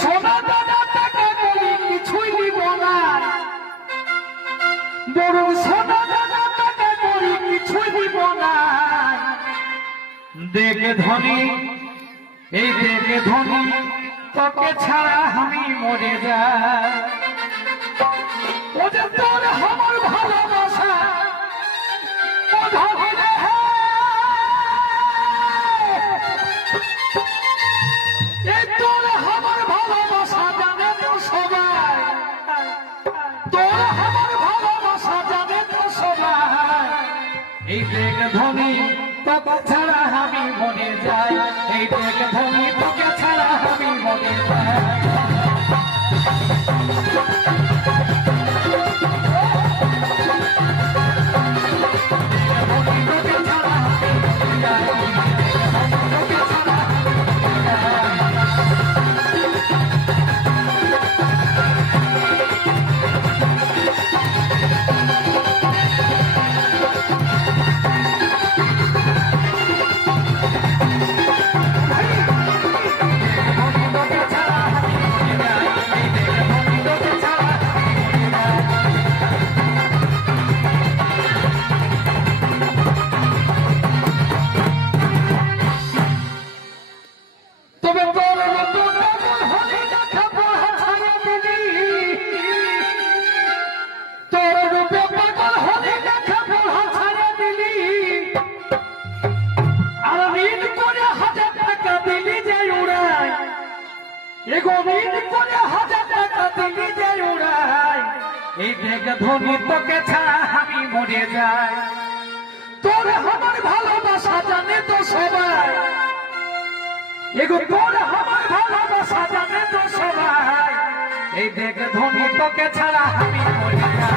সোনা দানা টাকা করি কিছুই দিব না, বরং সোনা দানা টাকা করি কিছুই দিব না। দেখে ধনী, এই দেখে ধনী, তোকে ছাড়া আমি মরে যাই। ও যে তোর আমার ভালোবাসা তোর আমার ভালোবাসা জানে তো সবাই, তোর আমার ভালোবাসা জানে তো সবাই। এই দেখ ধনী, তোকে ছাড়া আমি মরে যাই। এই দেখ ধনী, তোকে ছাড়া আমি মরে যাই। এই দেখ ধনী, তোকে ছাড়া আমি মরে যাই। তোর আমার ভালোবাসা জানে তো সবাই, এগো তোর আমার ভালোবাসা জানে তো সবাই। এই দেখ ধনী, তোকে ছাড়া আমি মরে যাই।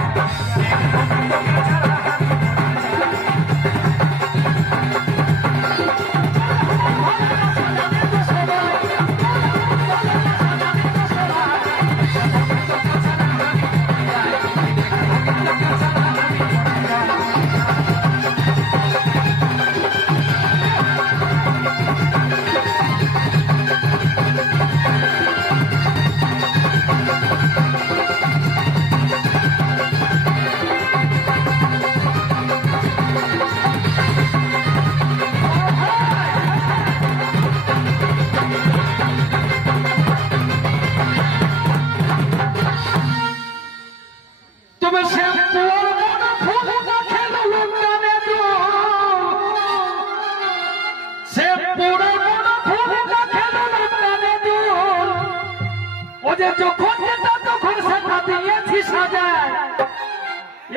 যখন যেটা তখন সেটা দিয়েছি সাজায়,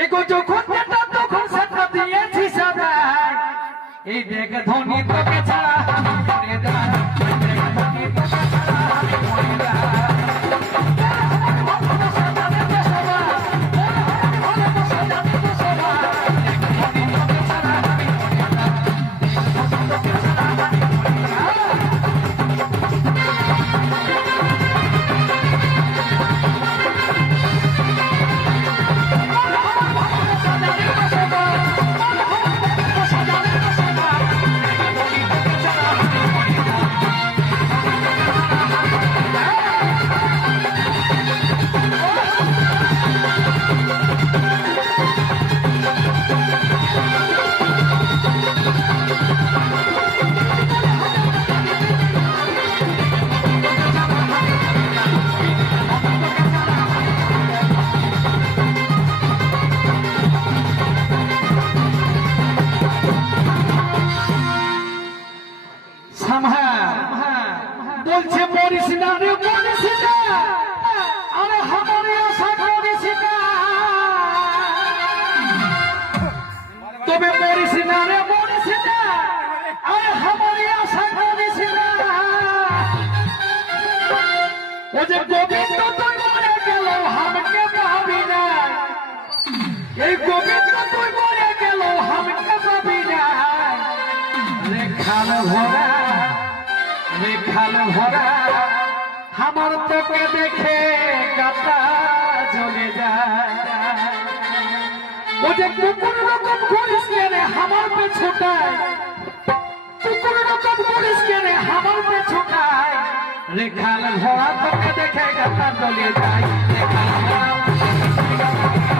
এগো যখন যেটা তখন সেটা দিয়েছি সাজায়। এই দেখ ধনী, তোকে ছাড়া আমি মরে যাই। বলছে মরিস না রে, মরিস না, আরে আমারে আশা করিস না। তবে মরিস না রে, মরিস না, আরে আমারে আশা করিস না। ও যে গোবিন্দ তুই মরে গেল আমাকে পাবি না, এই গোবিন্দ তুই মরে গেল আমাকে পাবি না। রেখাল ভরা, রেখাল ভরা, আমার তোকে দেখে গাটা জ্বলে যায়। ও যে কুকুর রকম করিস কেন আমার পেছুটায়, কুকুর রকম করিস কেন আমার পেছুটায়। রেখাল ঘোড়া তোকে দেখে গাতা চলে যায় রেখাল ঘোড়া